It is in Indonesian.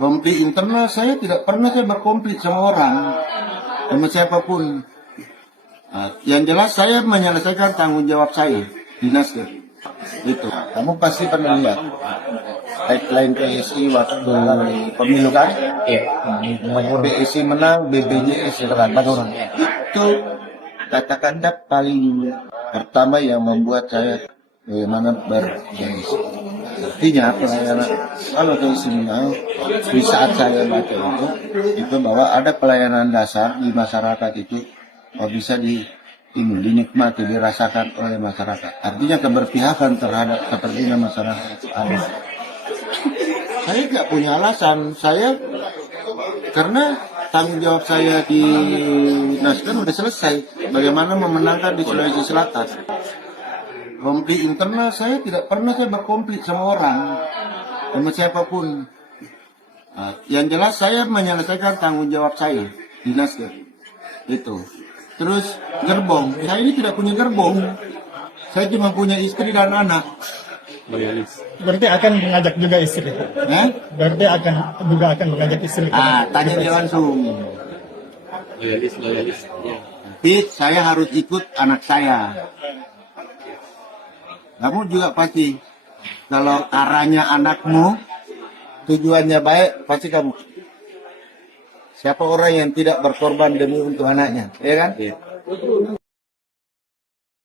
Konflik internal saya tidak pernah saya berkonflik sama orang, sama siapapun. Yang jelas saya menyelesaikan tanggung jawab saya di Nasdem. Itu. Kamu pasti pernah lihat tagline PSI waktu pemilu kan? Iya. PSI menang, BPJS kan? Itu kata-kata paling pertama yang membuat saya bagaimana berkoalisi. Artinya pelayanan kalau PSI menang di saat saya baca itu bahwa ada pelayanan dasar di masyarakat itu bisa dinikmati, dirasakan oleh masyarakat. Artinya keberpihakan terhadap kepentingan masyarakat ada. Saya tidak punya alasan. Saya karena tanggung jawab saya di Nasdem sudah selesai. Bagaimana memenangkan di Sulawesi Selatan. Konflik internal saya tidak pernah saya berkonflik sama orang, sama siapapun. Yang jelas saya menyelesaikan tanggung jawab saya di Nasdem. Itu. Terus gerbong, saya ini tidak punya gerbong. Saya cuma punya istri dan anak. Berarti akan mengajak juga istri. Berarti akan mengajak istri. Tanya dia langsung. Loyalis. Ya. Tapi saya harus ikut anak saya. Kamu juga pasti. Kalau arahnya anakmu, tujuannya baik, pasti kamu. Siapa orang yang tidak berkorban demi untuk anaknya, ya kan? Iya.